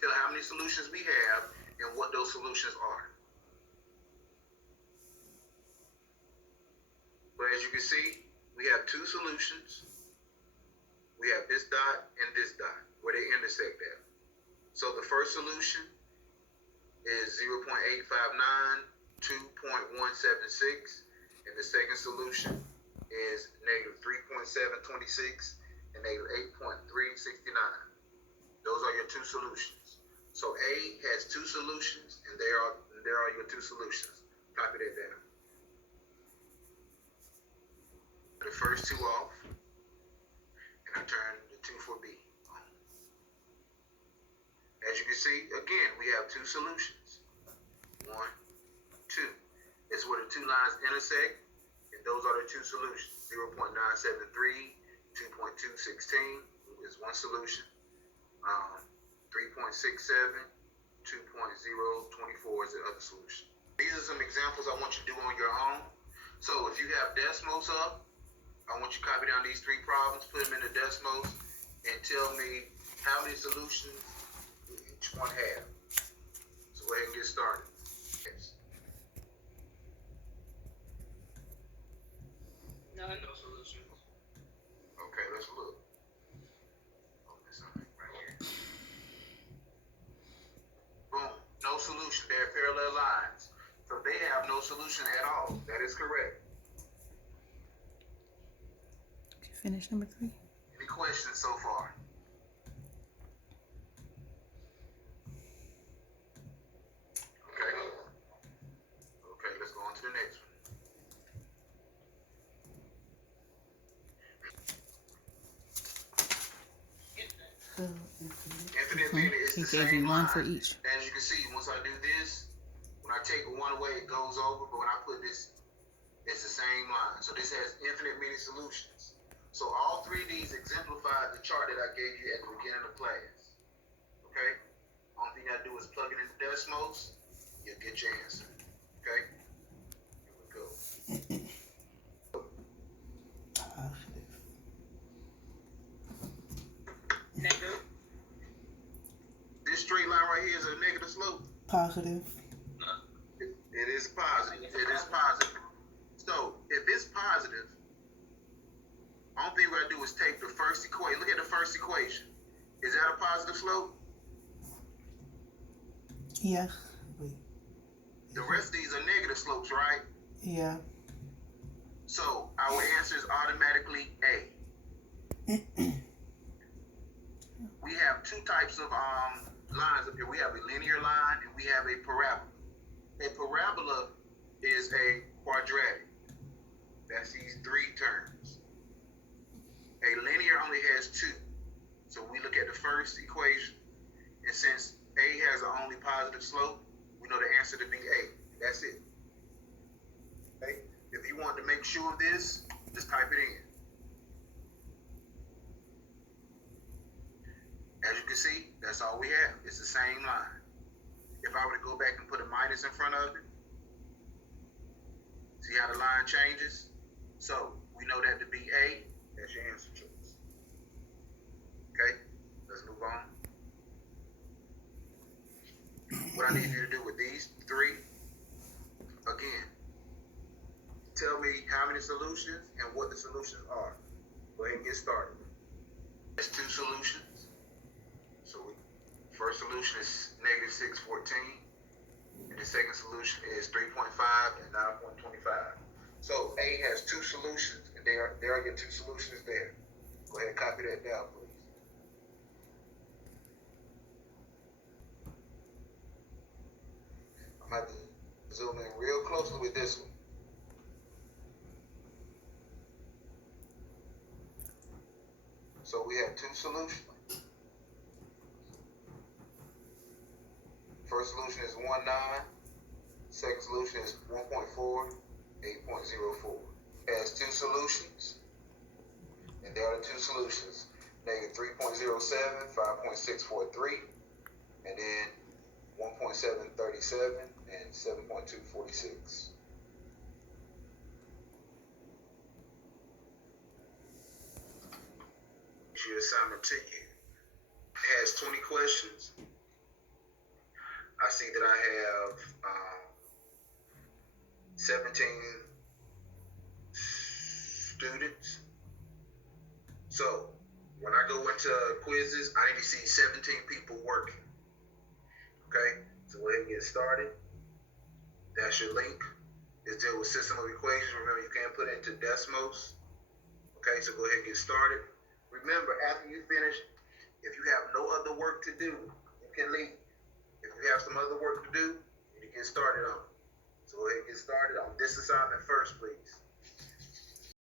tell how many solutions we have and what those solutions are. But as you can see, we have two solutions. We have this dot and this dot, where they intersect at. So the first solution is 0.859, 2.176, and the second solution is negative 3.726 and negative 8.369. Those are your two solutions. So A has two solutions, and there are your two solutions. Copy that down. The first two off, and I turn the 2 for B on. As you can see, again, we have two solutions. 1, 2. It's where the two lines intersect, and those are the two solutions. 0.973, 2.216 is one solution. 3.67, 2.024 is the other solution. These are some examples I want you to do on your own. So if you have Desmos up, I want you to copy down these three problems, put them in the Desmos, and tell me how many solutions each one have. So go ahead and get started. Yes. None. No solutions. Okay, let's look. Oh, that's something right here. Boom, no solution. They're parallel lines. So they have no solution at all. That is correct. Did you finish number 3? Any questions so far? Okay. Okay, let's go on to the next one. Infinite meaning is He the gave same you one for line. each. As you can see, once I do this, when I take one away, it goes over, but when I put this, it's the same line. So this has infinite many solutions. So all three of these exemplify the chart that I gave you at the beginning of class. Okay? Only thing I do is plug it into Desmos, you'll get your answer. Okay? Here we go. Negative. This straight line right here is a negative slope. Positive. It is positive. It is positive. So if it's positive, only thing we gotta do is take the first equation. Look at the first equation. Is that a positive slope? Yeah. The rest of these are negative slopes, right? Yeah. So our answer is automatically A. We have two types of lines up here. We have a linear line and we have a parabola. A parabola is a quadratic. That's these three terms. A linear only has two. So we look at the first equation, and since A has the only positive slope, we know the answer to be A. That's it. Okay? If you want to make sure of this, just type it in. As you can see, that's all we have. It's the same line. If I were to go back and put a minus in front of it, see how the line changes? So we know that to be A. That's your answer choice. Okay, let's move on. What I need you to do with these three, again, tell me how many solutions and what the solutions are. Go ahead and get started. There's two solutions. So first solution is negative 614, and the second solution is 3.5 and 9.25. So A has two solutions, and there are your two solutions there. Go ahead and copy that down, please. I'm going to zoom in real closely with this one. So we have two solutions. First solution is 1.9. Second solution is 1.4, 8.04. It has two solutions, and there are the two solutions. Negative 3.07, 5.643, and then 1.737 and 7.246. Your assignment to you. It has 20 questions. I see that I have 17 students. So when I go into quizzes, I need to see 17 people working. Okay, so go ahead and get started. That's your link. It's deal with system of equations. Remember, you can't put it into decimals. Okay, so go ahead and get started. Remember, after you finish, if you have no other work to do, you can leave. If you have some other work to do, you need to get started on it. So go ahead and get started on this assignment first, please.